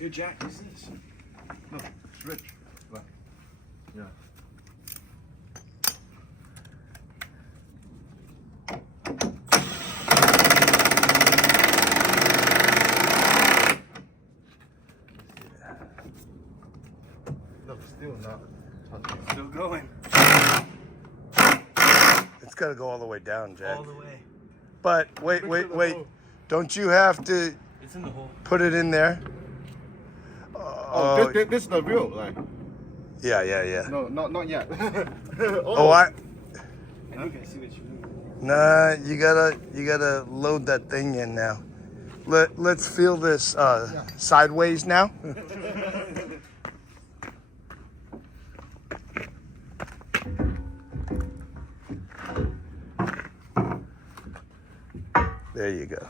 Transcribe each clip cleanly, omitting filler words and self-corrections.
Here, Jack, use this. No, switch. Like, yeah. No, still not touching. Still going. It's got to go all the way down, Jack. All the way. But wait. Don't you have to It's in the hole. put it in there? Oh, this is the real, like. Yeah. No, not yet. Oh, I think I see what you mean. nah, you gotta load that thing in now. Let's feel this sideways now. There you go.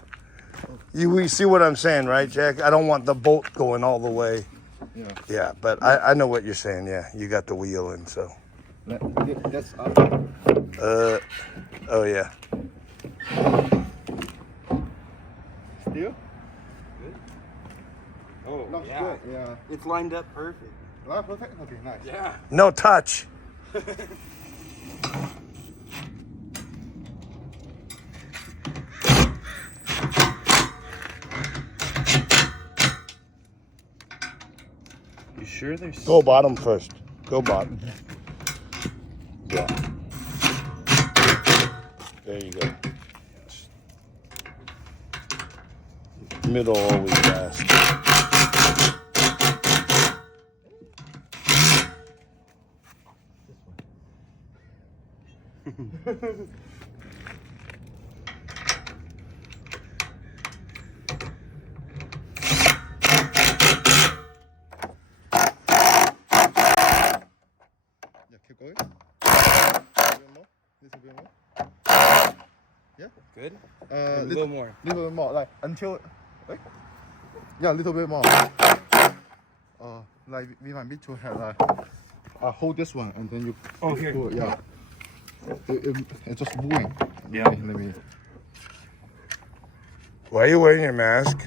We see what I'm saying, right, Jack? I don't want the bolt going all the way. Yeah. Yeah, but I know what you're saying. Yeah, you got the wheel in, so. That's up. Oh yeah. Still? Good. Oh, Looks yeah. good. Yeah. It's lined up perfect. Line perfect? Okay, nice. Yeah. No touch. You sure there's... Go bottom first. Go bottom. Yeah. There you go. Middle always last. Yeah, keep going. A bit more. Just a bit more. Yeah. Good? A A little more. Little bit more, like until. Like, yeah, a little bit more. Like we might need to have like hold this one and then you. Oh, here. Pull it, yeah. It's just moving. Yeah. Let me. Why are you wearing your mask?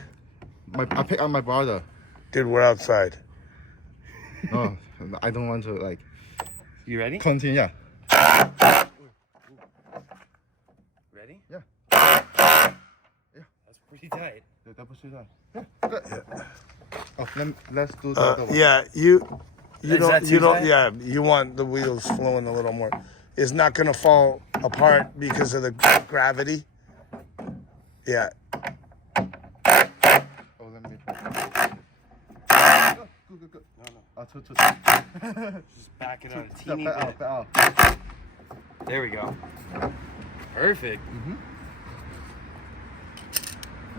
I pick up my brother. Dude, we're outside. No, I don't want to like You ready? continue. Yeah. Ready? Yeah. That's pretty tight. Yeah, double shoot that. Yeah. Good. Oh, let's do the other one. Yeah, you Is don't that you too don't tight? yeah, you want the wheels flowing a little more. It's not gonna fall apart because of the gravity. Yeah. Oh, let me. Good. No. Two. Just back it on a Yeah, teeny back bit. out, back out. There we go. Perfect.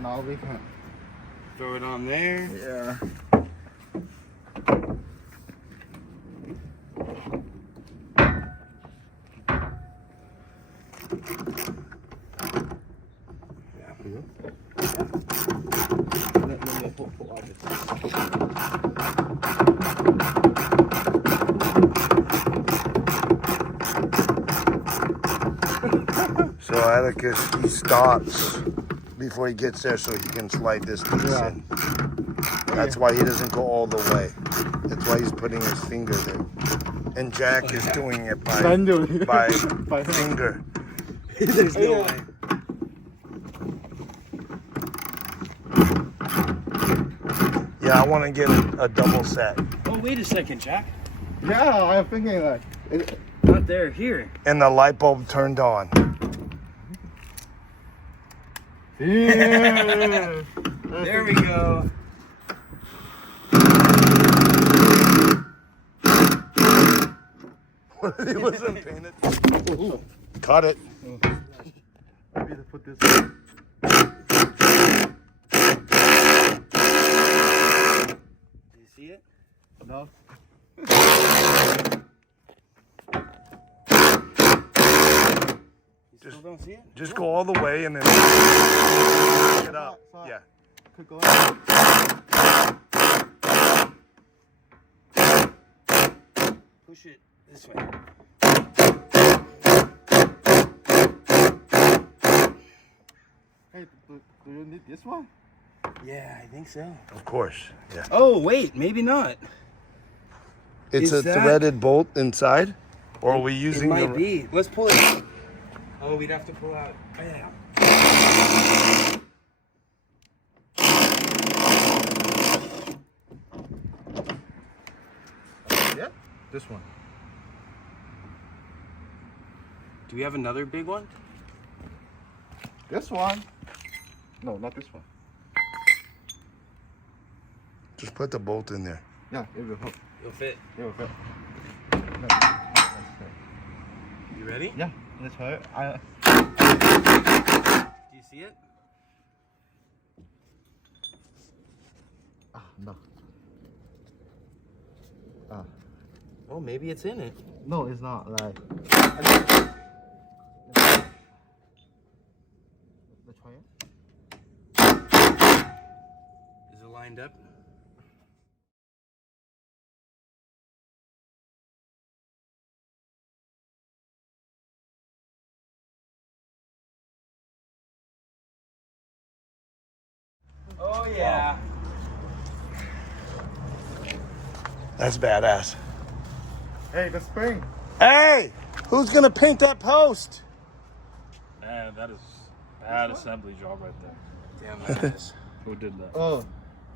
Now we can. Throw it on there. Yeah. Let me pull out this. So Atticus, he stops before he gets there so he can slide this piece Yeah. in. That's why he doesn't go all the way. That's why he's putting his finger there. And Jack is doing it by Manually. by By hand. finger. There's no Yeah. way. Yeah, I want to get a double set. Oh, wait a second, Jack. Yeah, I'm thinking like. Not there. Here. And the light bulb turned on. Yeah. There we go. He wasn't paying it. Cut it. I need to put this. Do you see it? No. You still don't see it? Just go all the way and then pick it up. Yeah. Keep going. Push it this way. Hey, do you need this one? Yeah, I think so. Of course. Yeah. Oh, wait, maybe not. It's Is a that- threaded bolt inside? Or are we It using might the... be. Let's pull it out. Oh, we'd have to pull out. Yeah. Yeah, this one. Do we have another big one? This one. No, not this one. Just put the bolt in there. Yeah, it will help. It'll fit. It will help. You ready? Yeah, let's try it. Do you see it? No. Oh, maybe it's in it. No, it's not. Like. Let's try it. Is it lined up? Oh, yeah. That's badass. Hey, the spring. Hey! Who's gonna paint that post? Man, that is bad assembly job right there. Damn, that is. Who did that? Oh.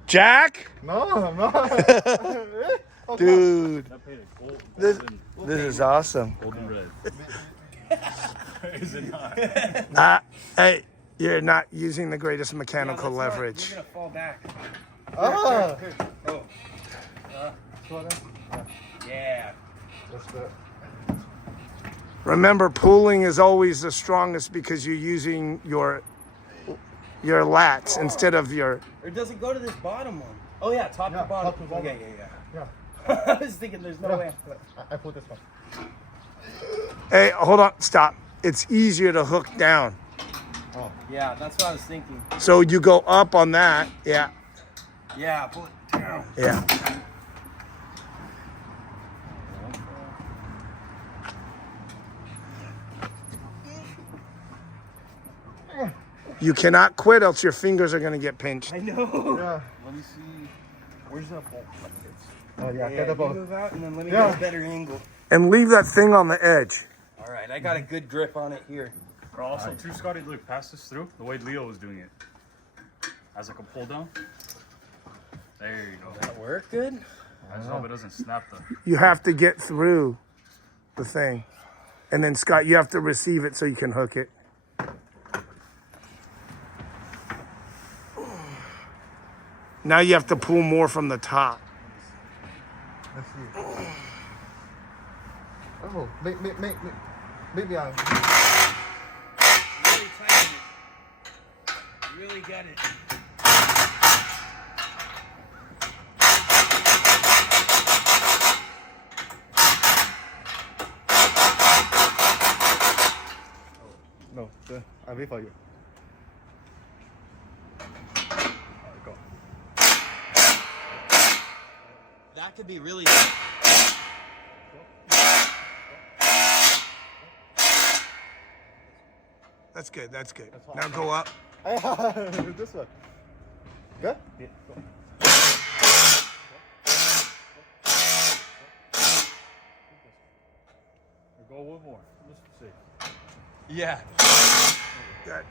Jack? No, I'm not. Dude, That painted gold, this, golden, this is awesome. golden red. Is it not? Hey, you're not using the greatest mechanical Yeah, that's not- leverage. You're gonna fall back. Ah. Oh. Yeah. That's good. Remember, pulling is always the strongest because you're using your lats instead of your... Or does it go to this bottom one? Oh yeah, top Yeah, to bottom. top to bottom. Okay, yeah. Yeah. I was thinking there's no way. I put this one. Hey, hold on, stop. It's easier to hook down. Yeah, that's what I was thinking. So you go up on that, yeah, Yeah, pull it down. yeah. You cannot quit, else your fingers are gonna get pinched. I know. Yeah. Let me see. Where's that bolt? Oh yeah, Yeah, get the you ball. move out and then let me Yeah. get a better angle. And leave that thing on the edge. All right, I got a good grip on it here. Or also, too, Scotty, look, pass this through the way Leo was doing it. As like a pull down. There you go. Does that work good? I just hope it doesn't snap though. You have to get through the thing. And then Scott, you have to receive it so you can hook it. Now you have to pull more from the top. Let's see. Oh, maybe I. Really tighten it. You really got it. No, I wait for you. Go. That could be really. That's good, that's good. Now go up. This one. Good? Or go one more. Let's see. Yeah. Good.